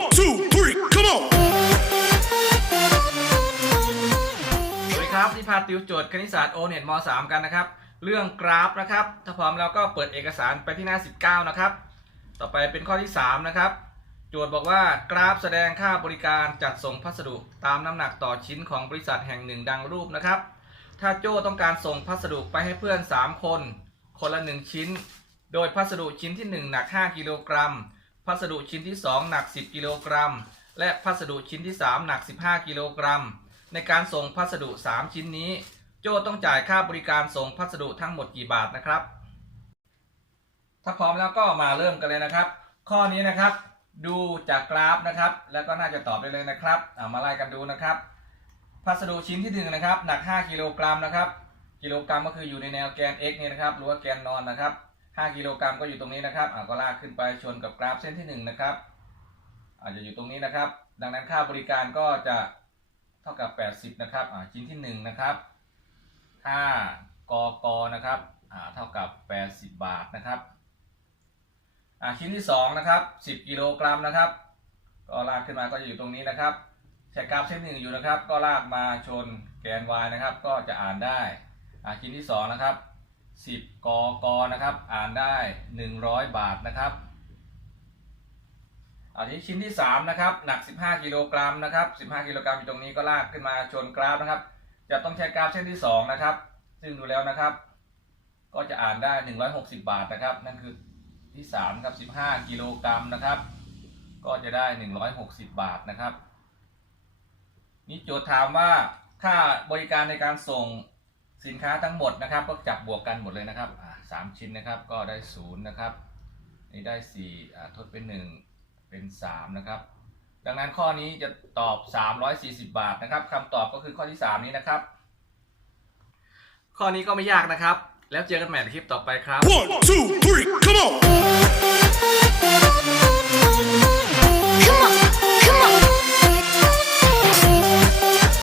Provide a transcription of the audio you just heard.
One, two, three, come on! สวัสดีครับที่พาติวโจทย์คณิตศาสตร์โอเน็ตม 3 กันนะครับ เรื่องกราฟนะครับ ถ้าพร้อมแล้วก็เปิดเอกสารไปที่หน้า 19 นะครับ ต่อไปเป็นข้อที่ 3 นะครับ โจทย์บอกว่ากราฟแสดงค่าบริการจัดส่งพัสดุตามน้ำหนักต่อชิ้นของบริษัทแห่งหนึ่งดังรูปนะครับ ถ้าโจ้ต้องการส่งพัสดุไปให้เพื่อน 3 คน คนละ 1 ชิ้น โดยพัสดุชิ้นที่ 1 หนัก 5 กิโลกรัม พัสดุชิ้นที่ 2 หนัก 10 กิโลกรัม และพัสดุชิ้นที่ 3 หนัก 15 กิโลกรัม ในการส่งพัสดุ 3 ชิ้นนี้ โจต้องจ่ายค่าบริการส่งพัสดุทั้งหมดกี่บาทนะครับ ถ้าพร้อมแล้วก็มาเริ่มกันเลยนะครับ ข้อนี้นะครับ ดูจากกราฟนะครับ แล้วก็น่าจะตอบได้เลยนะครับเอามาไล่กันดูนะครับ พัสดุชิ้นที่หนึ่งนะครับ หนัก 5 กิโลกรัมนะครับ กิโลกรัมก็คืออยู่ในแนวแกน x เนี่ยนะครับ หรือว่าแกนนอนนะครับ 5กิโลกรัมก็อยู่ตรงนี้นะครับอ่าก็ลากขึ้นไปชนกับกราฟเส้นที่หนึ่งนะครับ อาจจะอยู่ตรงนี้นะครับ ดังนั้นค่าบริการก็จะเท่ากับ 80 นะครับอ่าชิ้นที่หนึ่งนะครับ5กกนะครับอ่าเท่ากับ 80 บาทนะครับอ่าชิ้นที่สองนะครับ 10 กิโลกรัมนะครับ ก็ลากขึ้นมาก็จะอยู่ตรงนี้นะครับแชกกราฟเส้นหนึ่งอยู่นะครับ ก็ลากมาชนแกน y นะครับ ก็จะอ่านได้อ่าชิ้นที่สองนะครับ 10กกนะครับ อ่านได้ 100 บาทนะครับอาทีนี้ชิ้นที่สามนะครับ หนัก 15 กิโลกรัมนะครับ 15 กิโลกรัมอยู่ตรงนี้ก็ลากขึ้นมาชนกราฟนะครับ จะต้องใช้กราฟเส้นที่สองนะครับ ซึ่งดูแล้วนะครับ ก็จะอ่านได้ 160 บาทนะครับ นั่นคือที่3ครับ 15 กิโลกรัมนะครับ ก็จะได้ 160 บาทนะครับ นี่โจทย์ถามว่าค่าบริการในการส่ง สินค้าทั้งหมดนะครับ ก็จับบวกกันหมดเลยนะครับสามชิ้นนะครับก็ได้0นะครับนี่ได้4อ่ทดเป็น1เป็น3นะครับดังนั้นข้อนี้จะตอบ 340 บาทนะครับคำตอบก็คือข้อที่ 3 นี้นะครับ ข้อนี้ก็ไม่ยากนะครับ แล้วเจอกันใหม่ในคลิปต่อไปครับ One, two, three, come on!